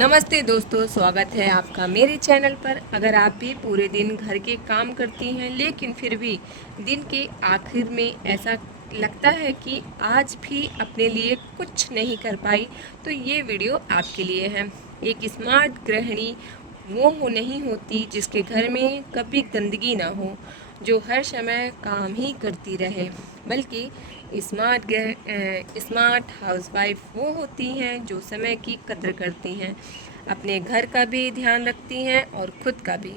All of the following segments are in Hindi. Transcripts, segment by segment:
नमस्ते दोस्तों, स्वागत है आपका मेरे चैनल पर। अगर आप भी पूरे दिन घर के काम करती हैं लेकिन फिर भी दिन के आखिर में ऐसा लगता है कि आज भी अपने लिए कुछ नहीं कर पाई, तो ये वीडियो आपके लिए है। एक स्मार्ट गृहिणी वो नहीं होती जिसके घर में कभी गंदगी ना हो, जो हर समय काम ही करती रहे, बल्कि स्मार्ट हाउसवाइफ वो होती हैं जो समय की कद्र करती हैं, अपने घर का भी ध्यान रखती हैं और खुद का भी।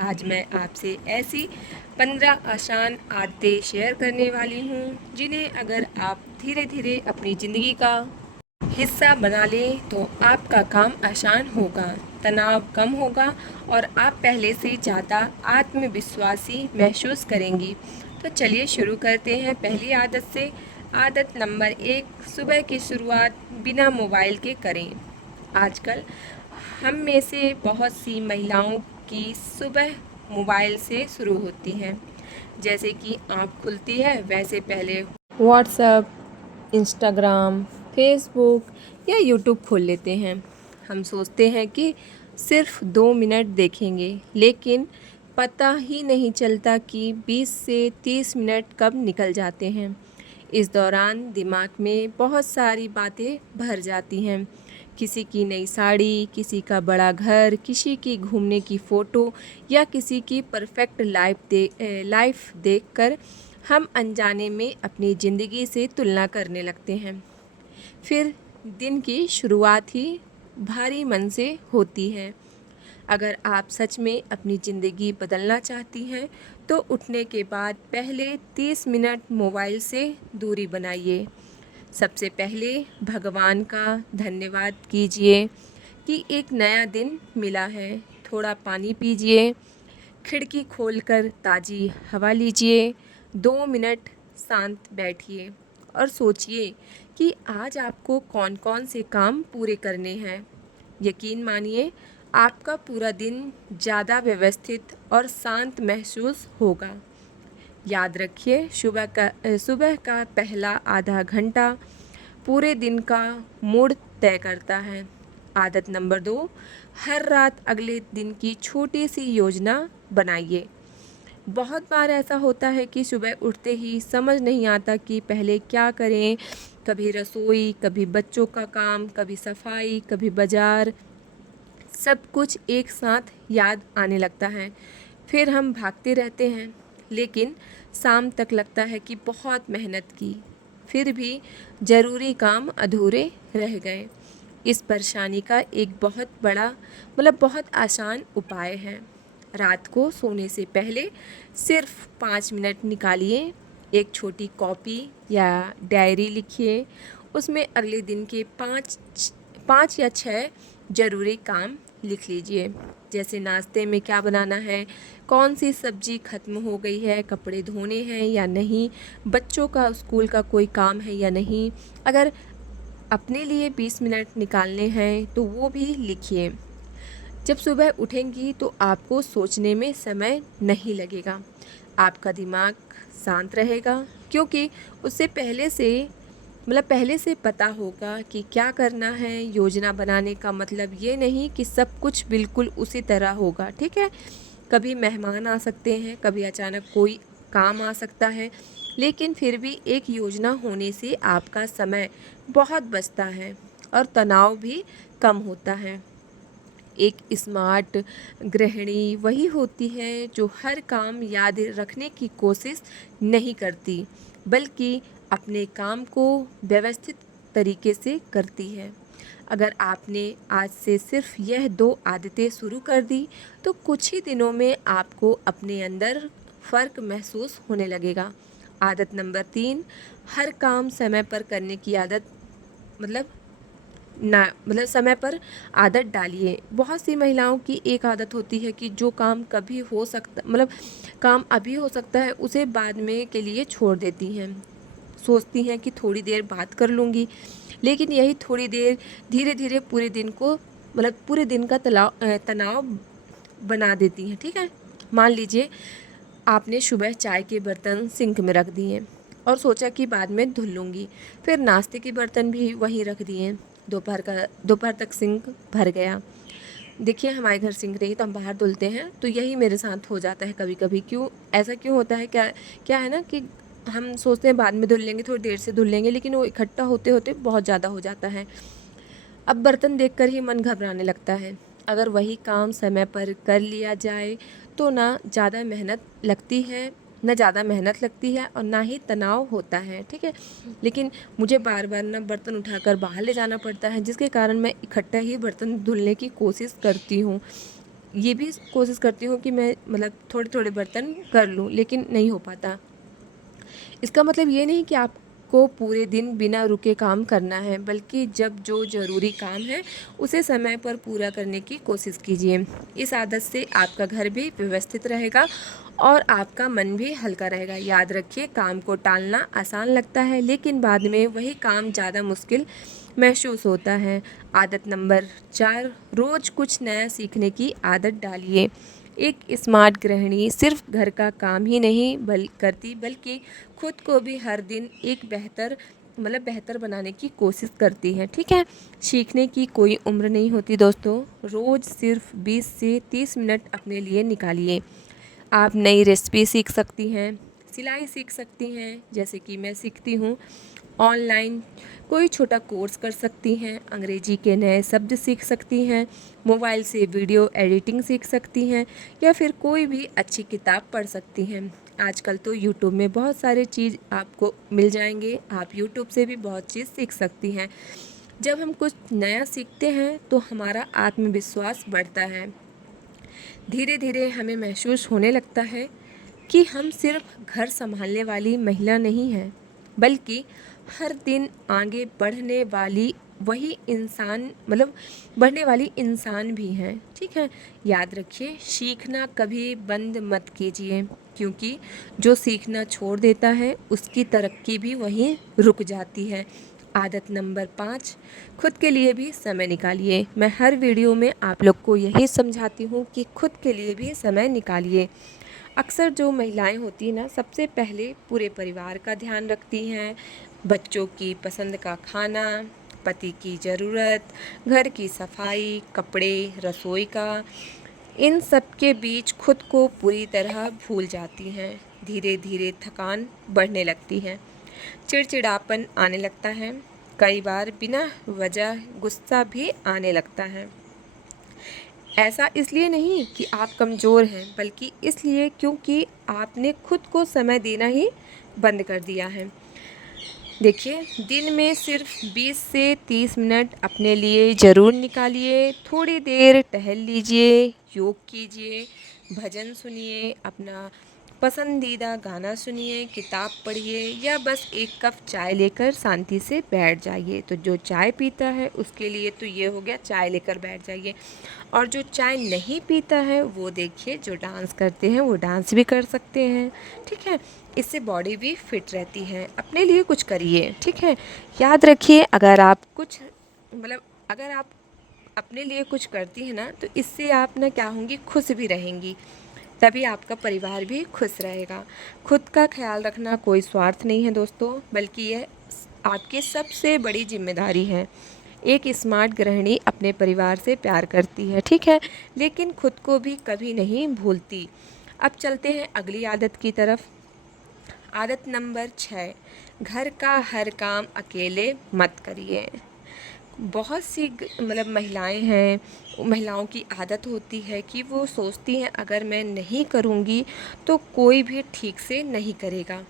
आज मैं आपसे ऐसी 15 आसान आदतें शेयर करने वाली हूँ जिन्हें अगर आप धीरे धीरे अपनी ज़िंदगी का हिस्सा बना लें तो आपका काम आसान होगा, तनाव कम होगा और आप पहले से ज़्यादा आत्मविश्वासी महसूस करेंगी। तो चलिए शुरू करते हैं पहली आदत से। आदत नंबर 1, सुबह की शुरुआत बिना मोबाइल के करें। आजकल हम में से बहुत सी महिलाओं की सुबह मोबाइल से शुरू होती है। जैसे कि आँख खुलती है वैसे पहले व्हाट्सएप, इंस्टाग्राम, फेसबुक या यूट्यूब खोल लेते हैं। हम सोचते हैं कि सिर्फ 2 मिनट देखेंगे, लेकिन पता ही नहीं चलता कि 20 से 30 मिनट कब निकल जाते हैं। इस दौरान दिमाग में बहुत सारी बातें भर जाती हैं। किसी की नई साड़ी, किसी का बड़ा घर, किसी की घूमने की फ़ोटो या किसी की परफेक्ट लाइफ देखकर हम अनजाने में अपनी ज़िंदगी से तुलना करने लगते हैं। फिर दिन की शुरुआत ही भारी मन से होती है। अगर आप सच में अपनी ज़िंदगी बदलना चाहती हैं तो उठने के बाद पहले 30 मिनट मोबाइल से दूरी बनाइए। सबसे पहले भगवान का धन्यवाद कीजिए कि एक नया दिन मिला है। थोड़ा पानी पीजिए, खिड़की खोलकर ताज़ी हवा लीजिए, 2 मिनट शांत बैठिए और सोचिए कि आज आपको कौन कौन से काम पूरे करने हैं। यकीन मानिए, आपका पूरा दिन ज़्यादा व्यवस्थित और शांत महसूस होगा। याद रखिए, सुबह का पहला आधा घंटा पूरे दिन का मूड तय करता है। आदत नंबर 2, हर रात अगले दिन की छोटी सी योजना बनाइए। बहुत बार ऐसा होता है कि सुबह उठते ही समझ नहीं आता कि पहले क्या करें। कभी रसोई, कभी बच्चों का काम, कभी सफाई, कभी बाज़ार, सब कुछ एक साथ याद आने लगता है। फिर हम भागते रहते हैं, लेकिन शाम तक लगता है कि बहुत मेहनत की, फिर भी ज़रूरी काम अधूरे रह गए। इस परेशानी का एक बहुत आसान उपाय है। रात को सोने से पहले सिर्फ 5 मिनट निकालिए, एक छोटी कॉपी या डायरी लिखिए। उसमें अगले दिन के 5 या 6 ज़रूरी काम लिख लीजिए। जैसे नाश्ते में क्या बनाना है, कौन सी सब्ज़ी ख़त्म हो गई है, कपड़े धोने हैं या नहीं, बच्चों का स्कूल का कोई काम है या नहीं। अगर अपने लिए 20 मिनट निकालने हैं तो वो भी लिखिए। जब सुबह उठेंगी तो आपको सोचने में समय नहीं लगेगा, आपका दिमाग शांत रहेगा, क्योंकि उससे पहले से पता होगा कि क्या करना है। योजना बनाने का मतलब ये नहीं कि सब कुछ बिल्कुल उसी तरह होगा, ठीक है। कभी मेहमान आ सकते हैं, कभी अचानक कोई काम आ सकता है, लेकिन फिर भी एक योजना होने से आपका समय बहुत बचता है और तनाव भी कम होता है। एक स्मार्ट गृहिणी वही होती है जो हर काम याद रखने की कोशिश नहीं करती, बल्कि अपने काम को व्यवस्थित तरीके से करती है। अगर आपने आज से सिर्फ यह 2 आदतें शुरू कर दी तो कुछ ही दिनों में आपको अपने अंदर फ़र्क महसूस होने लगेगा। आदत नंबर 3, हर काम समय पर करने की आदत मतलब समय पर आदत डालिए। बहुत सी महिलाओं की एक आदत होती है कि जो काम कभी हो सकता काम अभी हो सकता है उसे बाद में के लिए छोड़ देती हैं। सोचती हैं कि थोड़ी देर बात कर लूँगी, लेकिन यही थोड़ी देर धीरे धीरे पूरे दिन का तनाव बना देती हैं, ठीक है। मान लीजिए आपने सुबह चाय के बर्तन सिंक में रख दिए और सोचा कि बाद में धुल लूँगी, फिर नाश्ते के बर्तन भी वहीं रख दिए। दोपहर तक सिंक भर गया। देखिए हमारे घर सिंक नहीं तो हम बाहर धुलते हैं, तो यही मेरे साथ हो जाता है कभी कभी। ऐसा क्यों होता है? क्या क्या है ना कि हम सोचते हैं बाद में धुल लेंगे, थोड़ी देर से धुल लेंगे, लेकिन वो इकट्ठा होते होते बहुत ज़्यादा हो जाता है। अब बर्तन देखकर ही मन घबराने लगता है। अगर वही काम समय पर कर लिया जाए तो ना ज़्यादा मेहनत लगती है और ना ही तनाव होता है, ठीक है। लेकिन मुझे बार बार ना बर्तन उठाकर बाहर ले जाना पड़ता है, जिसके कारण मैं इकट्ठा ही बर्तन धुलने की कोशिश करती हूँ। ये भी कोशिश करती हूँ कि मैं मतलब थोड़े थोड़े बर्तन कर लूँ, लेकिन नहीं हो पाता। इसका मतलब ये नहीं कि आपको पूरे दिन बिना रुके काम करना है, बल्कि जब जो ज़रूरी काम है उसे समय पर पूरा करने की कोशिश कीजिए। इस आदत से आपका घर भी व्यवस्थित रहेगा और आपका मन भी हल्का रहेगा। याद रखिए, काम को टालना आसान लगता है, लेकिन बाद में वही काम ज़्यादा मुश्किल महसूस होता है। आदत नंबर 4, रोज़ कुछ नया सीखने की आदत डालिए। एक स्मार्ट गृहिणी सिर्फ घर का काम ही नहीं करती, बल्कि खुद को भी हर दिन एक बेहतर बनाने की कोशिश करती है, ठीक है। सीखने की कोई उम्र नहीं होती दोस्तों। रोज़ सिर्फ 20 से 30 मिनट अपने लिए निकालिए। आप नई रेसिपी सीख सकती हैं, सिलाई सीख सकती हैं, जैसे कि मैं सीखती हूँ। ऑनलाइन कोई छोटा कोर्स कर सकती हैं, अंग्रेजी के नए शब्द सीख सकती हैं, मोबाइल से वीडियो एडिटिंग सीख सकती हैं, या फिर कोई भी अच्छी किताब पढ़ सकती हैं। आजकल तो यूट्यूब में बहुत सारे चीज़ आपको मिल जाएंगे, आप यूट्यूब से भी बहुत चीज़ सीख सकती हैं। जब हम कुछ नया सीखते हैं तो हमारा आत्मविश्वास बढ़ता है। धीरे धीरे हमें महसूस होने लगता है कि हम सिर्फ घर संभालने वाली महिला नहीं हैं, बल्कि हर दिन आगे बढ़ने वाली इंसान भी हैं, ठीक है। याद रखिए, सीखना कभी बंद मत कीजिए, क्योंकि जो सीखना छोड़ देता है उसकी तरक्की भी वहीं रुक जाती है। आदत नंबर 5, खुद के लिए भी समय निकालिए। मैं हर वीडियो में आप लोग को यही समझाती हूँ कि खुद के लिए भी समय निकालिए। अक्सर जो महिलाएं होती हैं ना, सबसे पहले पूरे परिवार का ध्यान रखती हैं। बच्चों की पसंद का खाना, पति की ज़रूरत, घर की सफाई, कपड़े, रसोई का, इन सब के बीच खुद को पूरी तरह भूल जाती हैं। धीरे धीरे थकान बढ़ने लगती है, चिड़चिड़ापन आने लगता है, कई बार बिना वजह गुस्सा भी आने लगता है। ऐसा इसलिए नहीं कि आप कमज़ोर हैं, बल्कि इसलिए क्योंकि आपने खुद को समय देना ही बंद कर दिया है। देखिए, दिन में सिर्फ 20 से 30 मिनट अपने लिए ज़रूर निकालिए। थोड़ी देर टहल लीजिए, योग कीजिए, भजन सुनिए, अपना पसंदीदा गाना सुनिए, किताब पढ़िए, या बस एक कप चाय लेकर शांति से बैठ जाइए। तो जो चाय पीता है उसके लिए तो ये हो गया, चाय लेकर बैठ जाइए। और जो चाय नहीं पीता है वो देखिए, जो डांस करते हैं वो डांस भी कर सकते हैं, ठीक है। इससे बॉडी भी फिट रहती है। अपने लिए कुछ करिए, ठीक है। याद रखिए, अगर आप अपने लिए कुछ करती हैं ना, तो इससे आप ना क्या होंगी, खुश भी रहेंगी, तभी आपका परिवार भी खुश रहेगा। खुद का ख्याल रखना कोई स्वार्थ नहीं है दोस्तों, बल्कि यह आपकी सबसे बड़ी जिम्मेदारी है। एक स्मार्ट गृहिणी अपने परिवार से प्यार करती है, ठीक है, लेकिन खुद को भी कभी नहीं भूलती। अब चलते हैं अगली आदत की तरफ। आदत नंबर 6, घर का हर काम अकेले मत करिए। बहुत सी महिलाओं की आदत होती है कि वो सोचती हैं अगर मैं नहीं करूँगी तो कोई भी ठीक से नहीं करेगा।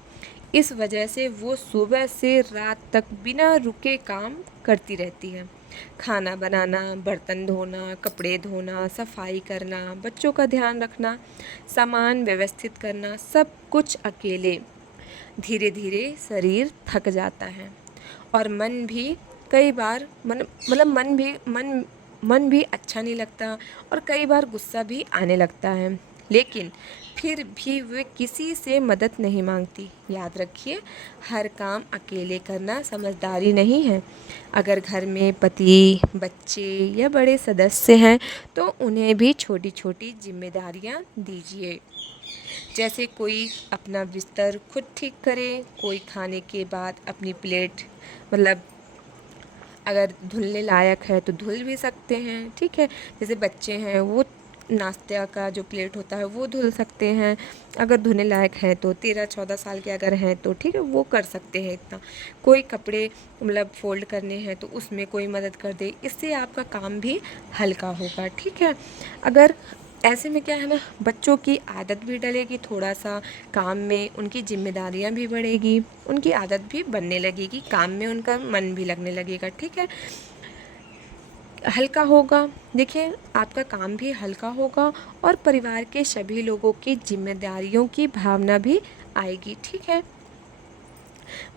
इस वजह से वो सुबह से रात तक बिना रुके काम करती रहती है। खाना बनाना, बर्तन धोना, कपड़े धोना, सफाई करना, बच्चों का ध्यान रखना, सामान व्यवस्थित करना, सब कुछ अकेले। धीरे धीरे शरीर थक जाता है और मन भी कई बार मन भी अच्छा नहीं लगता, और कई बार गुस्सा भी आने लगता है, लेकिन फिर भी वे किसी से मदद नहीं मांगती। याद रखिए, हर काम अकेले करना समझदारी नहीं है। अगर घर में पति, बच्चे या बड़े सदस्य हैं तो उन्हें भी छोटी छोटी जिम्मेदारियां दीजिए, जैसे कोई अपना बिस्तर खुद ठीक करे, कोई खाने के बाद अपनी प्लेट अगर धुलने लायक है तो धुल भी सकते हैं, ठीक है। जैसे बच्चे हैं वो नाश्ते का जो प्लेट होता है वो धुल सकते हैं, अगर धुलने लायक है तो 13-14 साल के अगर हैं तो ठीक है वो कर सकते हैं इतना। कोई कपड़े मतलब फ़ोल्ड करने हैं तो उसमें कोई मदद कर दे, इससे आपका काम भी हल्का होगा, ठीक है। अगर ऐसे में क्या है ना, बच्चों की आदत भी डलेगी, थोड़ा सा काम में उनकी जिम्मेदारियां भी बढ़ेगी, उनकी आदत भी बनने लगेगी, काम में उनका मन भी लगने लगेगा, ठीक है। हल्का होगा, देखिए आपका काम भी हल्का होगा और परिवार के सभी लोगों की जिम्मेदारियों की भावना भी आएगी, ठीक है।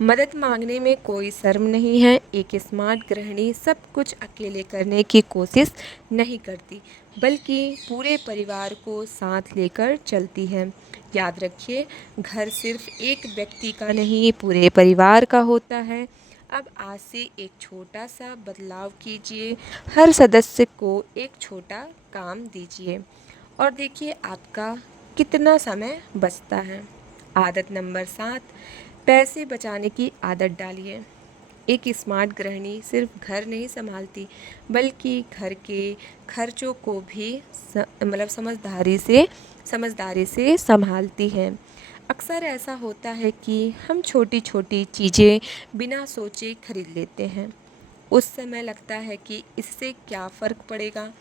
मदद मांगने में कोई शर्म नहीं है। एक स्मार्ट गृहिणी सब कुछ अकेले करने की कोशिश नहीं करती, बल्कि पूरे परिवार को साथ लेकर चलती है। याद रखिए, घर सिर्फ एक व्यक्ति का नहीं, पूरे परिवार का होता है। अब आज से एक छोटा सा बदलाव कीजिए, हर सदस्य को एक छोटा काम दीजिए और देखिए आपका कितना समय बचता है। आदत नंबर 7, पैसे बचाने की आदत डालिए। एक स्मार्ट गृहिणी सिर्फ घर नहीं संभालती, बल्कि घर के खर्चों को भी मतलब समझदारी से संभालती है। अक्सर ऐसा होता है कि हम छोटी छोटी चीज़ें बिना सोचे खरीद लेते हैं। उस समय लगता है कि इससे क्या फ़र्क पड़ेगा,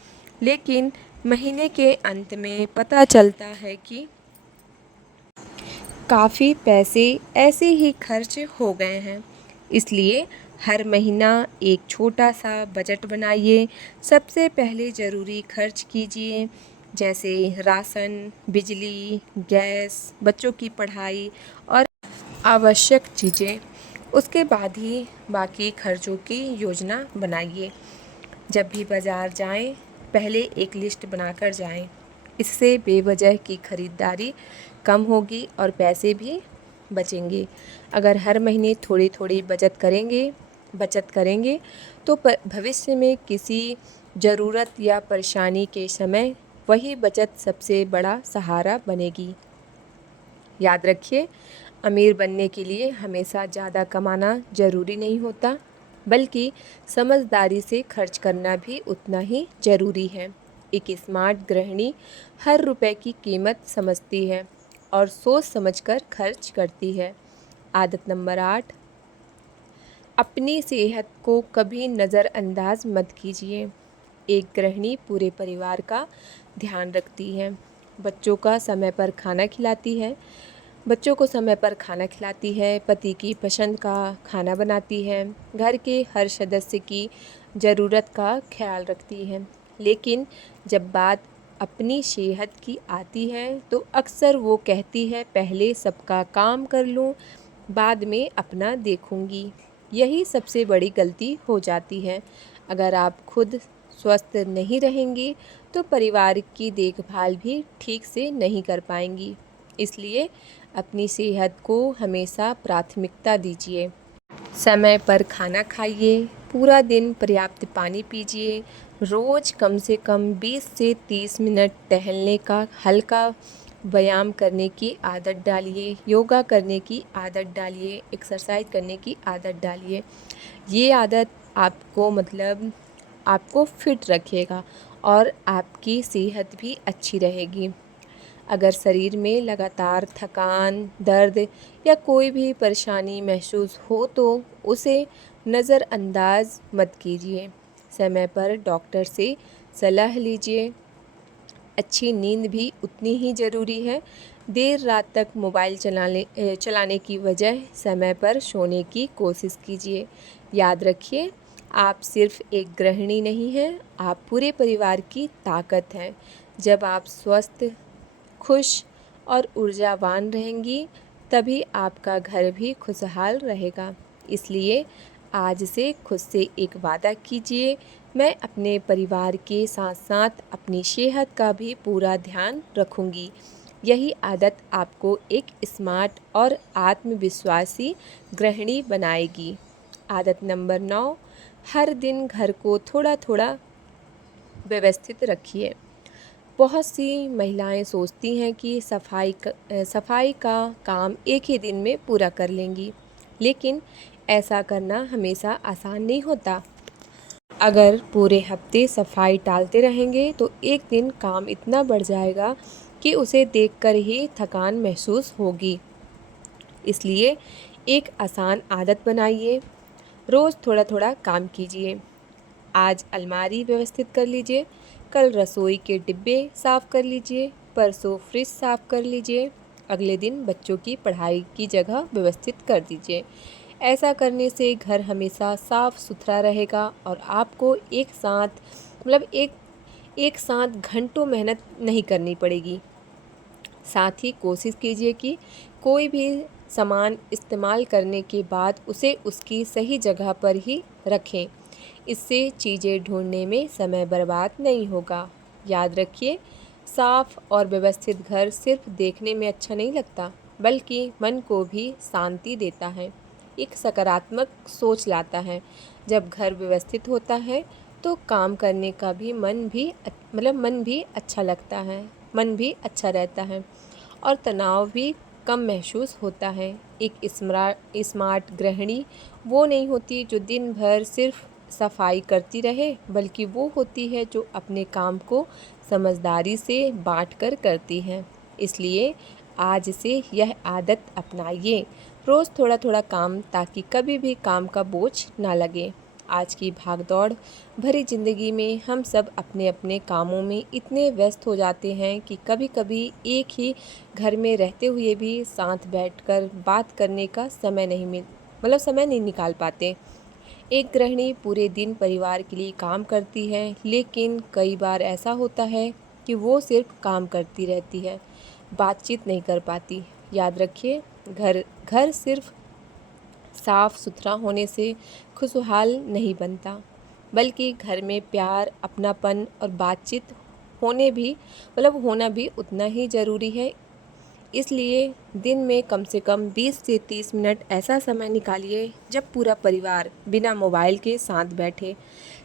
लेकिन महीने के अंत में पता चलता है कि काफ़ी पैसे ऐसे ही खर्च हो गए हैं। इसलिए हर महीना एक छोटा सा बजट बनाइए। सबसे पहले ज़रूरी खर्च कीजिए, जैसे राशन, बिजली, गैस, बच्चों की पढ़ाई और आवश्यक चीज़ें। उसके बाद ही बाकी खर्चों की योजना बनाइए। जब भी बाज़ार जाएं, पहले एक लिस्ट बनाकर जाएं। इससे बेवजह की खरीदारी कम होगी और पैसे भी बचेंगे। अगर हर महीने थोड़ी थोड़ी बचत करेंगे तो भविष्य में किसी ज़रूरत या परेशानी के समय वही बचत सबसे बड़ा सहारा बनेगी। याद रखिए, अमीर बनने के लिए हमेशा ज़्यादा कमाना ज़रूरी नहीं होता, बल्कि समझदारी से खर्च करना भी उतना ही ज़रूरी है। एक स्मार्ट गृहिणी हर रुपए की कीमत समझती है और सोच समझकर खर्च करती है। आदत नंबर 8, अपनी सेहत को कभी नज़रअंदाज मत कीजिए। एक गृहिणी पूरे परिवार का ध्यान रखती है, बच्चों का समय पर खाना खिलाती है बच्चों को समय पर खाना खिलाती है, पति की पसंद का खाना बनाती है, घर के हर सदस्य की ज़रूरत का ख्याल रखती है। लेकिन जब बात अपनी सेहत की आती है तो अक्सर वो कहती है, पहले सबका काम कर लूँ, बाद में अपना देखूँगी। यही सबसे बड़ी गलती हो जाती है। अगर आप खुद स्वस्थ नहीं रहेंगी तो परिवार की देखभाल भी ठीक से नहीं कर पाएंगी। इसलिए अपनी सेहत को हमेशा प्राथमिकता दीजिए। समय पर खाना खाइए, पूरा दिन पर्याप्त पानी पीजिए, रोज़ कम से कम 20 से 30 मिनट टहलने का हल्का व्यायाम करने की आदत डालिए, योगा करने की आदत डालिए, एक्सरसाइज करने की आदत डालिए। ये आदत आपको फिट रखेगा और आपकी सेहत भी अच्छी रहेगी। अगर शरीर में लगातार थकान, दर्द या कोई भी परेशानी महसूस हो तो उसे नज़रअंदाज मत कीजिए। समय पर डॉक्टर से सलाह लीजिए। अच्छी नींद भी उतनी ही ज़रूरी है। देर रात तक मोबाइल चलाने की वजह समय पर सोने की कोशिश कीजिए। याद रखिए, आप सिर्फ एक गृहिणी नहीं हैं, आप पूरे परिवार की ताकत हैं। जब आप स्वस्थ, खुश और ऊर्जावान रहेंगी, तभी आपका घर भी खुशहाल रहेगा। इसलिए आज से खुद से एक वादा कीजिए, मैं अपने परिवार के साथ साथ अपनी सेहत का भी पूरा ध्यान रखूंगी। यही आदत आपको एक स्मार्ट और आत्मविश्वासी गृहिणी बनाएगी। आदत नंबर 9, हर दिन घर को थोड़ा थोड़ा व्यवस्थित रखिए। बहुत सी महिलाएं सोचती हैं कि सफाई का काम एक ही दिन में पूरा कर लेंगी, लेकिन ऐसा करना हमेशा आसान नहीं होता। अगर पूरे हफ्ते सफाई टालते रहेंगे तो एक दिन काम इतना बढ़ जाएगा कि उसे देखकर ही थकान महसूस होगी। इसलिए एक आसान आदत बनाइए, रोज़ थोड़ा थोड़ा काम कीजिए। आज अलमारी व्यवस्थित कर लीजिए, कल रसोई के डिब्बे साफ़ कर लीजिए, परसों फ्रिज साफ़ कर लीजिए, अगले दिन बच्चों की पढ़ाई की जगह व्यवस्थित कर दीजिए। ऐसा करने से घर हमेशा साफ़ सुथरा रहेगा और आपको एक साथ एक साथ घंटों मेहनत नहीं करनी पड़ेगी। साथ ही कोशिश कीजिए कि कोई भी सामान इस्तेमाल करने के बाद उसे उसकी सही जगह पर ही रखें। इससे चीज़ें ढूंढने में समय बर्बाद नहीं होगा। याद रखिए, साफ और व्यवस्थित घर सिर्फ देखने में अच्छा नहीं लगता, बल्कि मन को भी शांति देता है, एक सकारात्मक सोच लाता है। जब घर व्यवस्थित होता है तो काम करने का भी मन भी अच्छा लगता है, मन भी अच्छा रहता है और तनाव भी कम महसूस होता है। एक स्मार्ट गृहिणी वो नहीं होती जो दिन भर सिर्फ सफाई करती रहे, बल्कि वो होती है जो अपने काम को समझदारी से बांटकर करती है। इसलिए आज से यह आदत अपनाइए, रोज़ थोड़ा थोड़ा काम, ताकि कभी भी काम का बोझ ना लगे। आज की भागदौड़ भरी ज़िंदगी में हम सब अपने अपने कामों में इतने व्यस्त हो जाते हैं कि कभी कभी एक ही घर में रहते हुए भी साथ बैठकर बात करने का समय नहीं निकाल पाते। एक गृहिणी पूरे दिन परिवार के लिए काम करती है, लेकिन कई बार ऐसा होता है कि वो सिर्फ काम करती रहती है, बातचीत नहीं कर पाती। याद रखिए, घर घर सिर्फ साफ सुथरा होने से खुशहाल नहीं बनता, बल्कि घर में प्यार, अपनापन और बातचीत होना भी उतना ही ज़रूरी है। इसलिए दिन में कम से कम 20 से 30 मिनट ऐसा समय निकालिए जब पूरा परिवार बिना मोबाइल के साथ बैठे।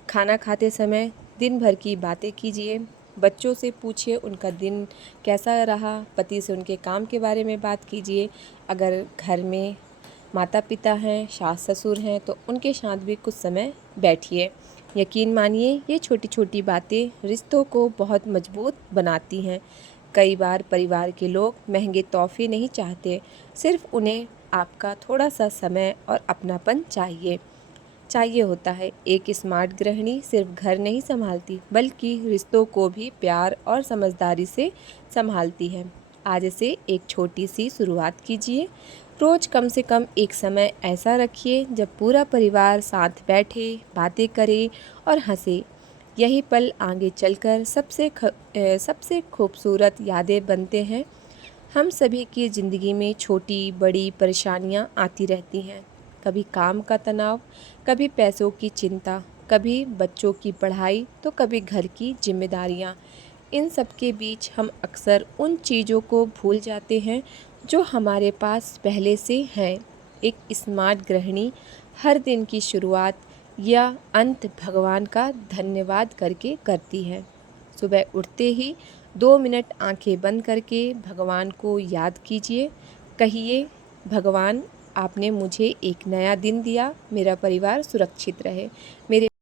खाना खाते समय दिन भर की बातें कीजिए, बच्चों से पूछिए उनका दिन कैसा रहा, पति से उनके काम के बारे में बात कीजिए। अगर घर में माता पिता हैं, सास ससुर हैं, तो उनके साथ भी कुछ समय बैठिए। यकीन मानिए, ये छोटी छोटी बातें रिश्तों को बहुत मजबूत बनाती हैं। कई बार परिवार के लोग महंगे तोहफे नहीं चाहते, सिर्फ उन्हें आपका थोड़ा सा समय और अपनापन चाहिए होता है। एक स्मार्ट गृहिणी सिर्फ घर नहीं संभालती, बल्कि रिश्तों को भी प्यार और समझदारी से संभालती है। आज से एक छोटी सी शुरुआत कीजिए, रोज़ कम से कम एक समय ऐसा रखिए जब पूरा परिवार साथ बैठे, बातें करे और हंसे। यही पल आगे चलकर सबसे खूबसूरत यादें बनते हैं। हम सभी की ज़िंदगी में छोटी बड़ी परेशानियां आती रहती हैं, कभी काम का तनाव, कभी पैसों की चिंता, कभी बच्चों की पढ़ाई, तो कभी घर की जिम्मेदारियां। इन सब के बीच हम अक्सर उन चीज़ों को भूल जाते हैं जो हमारे पास पहले से हैं। एक स्मार्ट गृहिणी हर दिन की शुरुआत या अंत भगवान का धन्यवाद करके करती है। सुबह उठते ही 2 मिनट आंखें बंद करके भगवान को याद कीजिए। कहिए, भगवान, आपने मुझे एक नया दिन दिया, मेरा परिवार सुरक्षित रहे।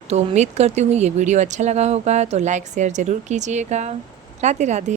तो उम्मीद करती हूँ ये वीडियो अच्छा लगा होगा, तो लाइक शेयर ज़रूर कीजिएगा। राधे राधे।